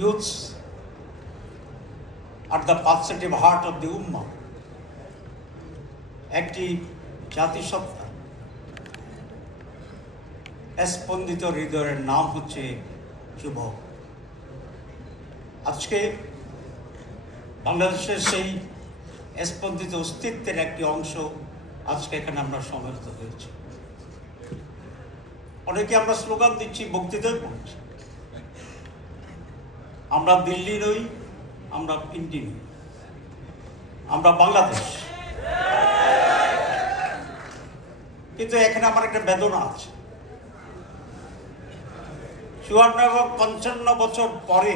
youths at the pulsative heart of the Ummah, একটি জাতিসত্তা স্পন্দিত হৃদয়ের নাম হচ্ছে যুবক। আজকে বাংলাদেশের সেই স্পন্দিত অস্তিত্বের একটি অংশ আজকে এখানে আমরা সমবেত হয়েছি। অনেকে আমরা স্লোগান দিচ্ছি, বক্তৃতায় পড়ছি, আমরা দিল্লি নই, আমরা পিন্ডি নই, আমরা বাংলাদেশ। কিন্তু এখানে আমার একটা বেদনা আছে। 54 এবং 55 বছর পরে,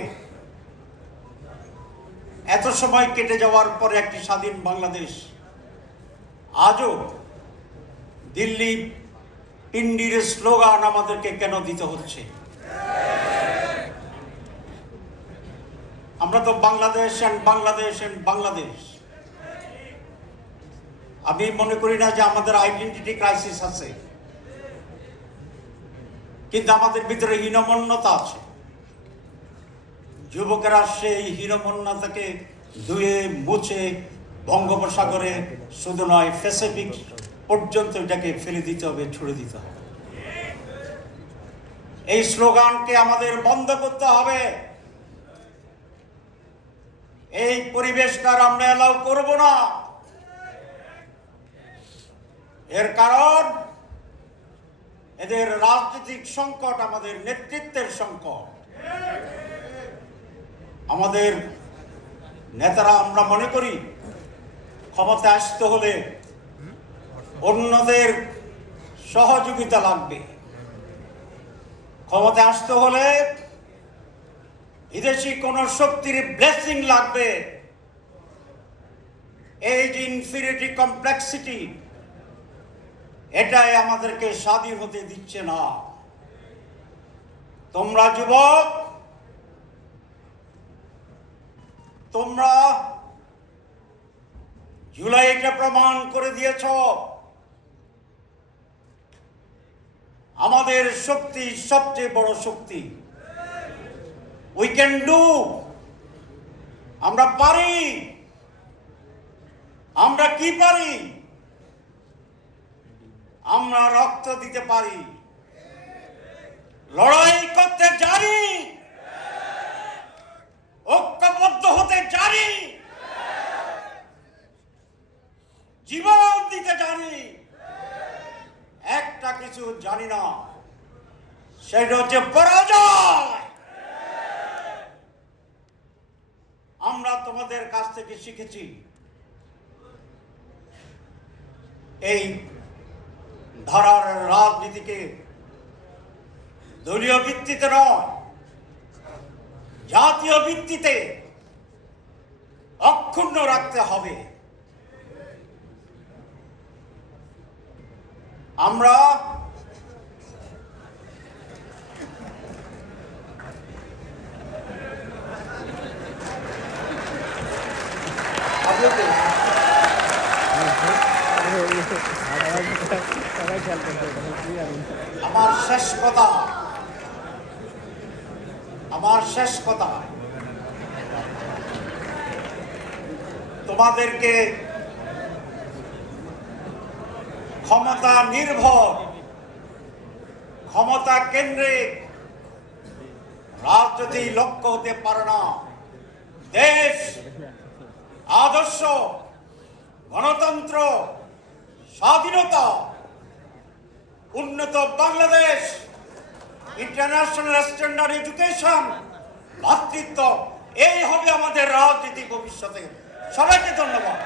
এত সময় কেটে যাওয়ার পরে একটি স্বাধীন বাংলাদেশ আজও দিল্লি পিন্ডির স্লোগান আমাদেরকে কেন দিতে হচ্ছে? আমরা তো বাংলাদেশ এন্ড বাংলাদেশ এন্ড বাংলাদেশ। আমি মনে করি না যে আমাদের আইডেন্টিটি ক্রাইসিস আছে, কিন্তু আমাদের ভিতরে হীনমন্যতা আছে। যুবকেরা সেই হীনমন্যতাকে ধুয়ে মুছে বঙ্গোপসাগরে শুধু নয়, প্যাসিফিক পর্যন্ত এটাকে ফেলে দিতে হবে, ছুড়ে দিতে হবে। এই স্লোগানকে আমাদের বন্ধ করতে হবে। এই পরিবেশটা আমরা এলাও করব না। এর কারণ এদের রাজনৈতিক সংকট, আমাদের নেতৃত্বের সংকট। আমাদের নেতারা, আমরা মনে করি ক্ষমতা আসতে হলে অন্যদের সহযোগিতা লাগবে, ক্ষমতা আসতে হলে বিদেশি কোন শক্তির ব্লেসিং লাগবে। এই যে ইনফিরিয়রিটি কমপ্লেক্সিটি, এটাই আমাদেরকে স্বাধীন হতে দিচ্ছে না। তোমরা যুবক, তোমরা জুলাইটা প্রমাণ করে দিয়েছ আমাদের শক্তি সবচেয়ে বড় শক্তি। উই ক্যান ডু, আমরা পারি। আমরা কি পারি? আমরা রক্ত দিতে পারি, লড়াই করতে জানি, ঐক্যবদ্ধ হতে জানি, জীবন দিতে জানি। একটা কিছু জানি না, সেটা হচ্ছে পরাজয়। আমরা তোমাদের কাছ থেকে শিখেছি এই ধারার রাজনীতিকে দলীয় ভিত্তিতে নয়, জাতীয় ভিত্তিতে অক্ষুণ্ণ রাখতে হবে। আমরা আমার শেষ কথা তোমাদেরকে ক্ষমতা নির্ভর, ক্ষমতা কেন্দ্রিক রাজনীতি লক্ষ্য হতে পারে না। দেশ, আদর্শ, গণতন্ত্র, স্বাধীনতা, উন্নত বাংলাদেশ, ইন্টারন্যাশনাল স্ট্যান্ডার্ড এডুকেশন, ভাতৃত্ব, এই হবে আমাদের রাজনীতি ভবিষ্যতে। সবাইকে ধন্যবাদ।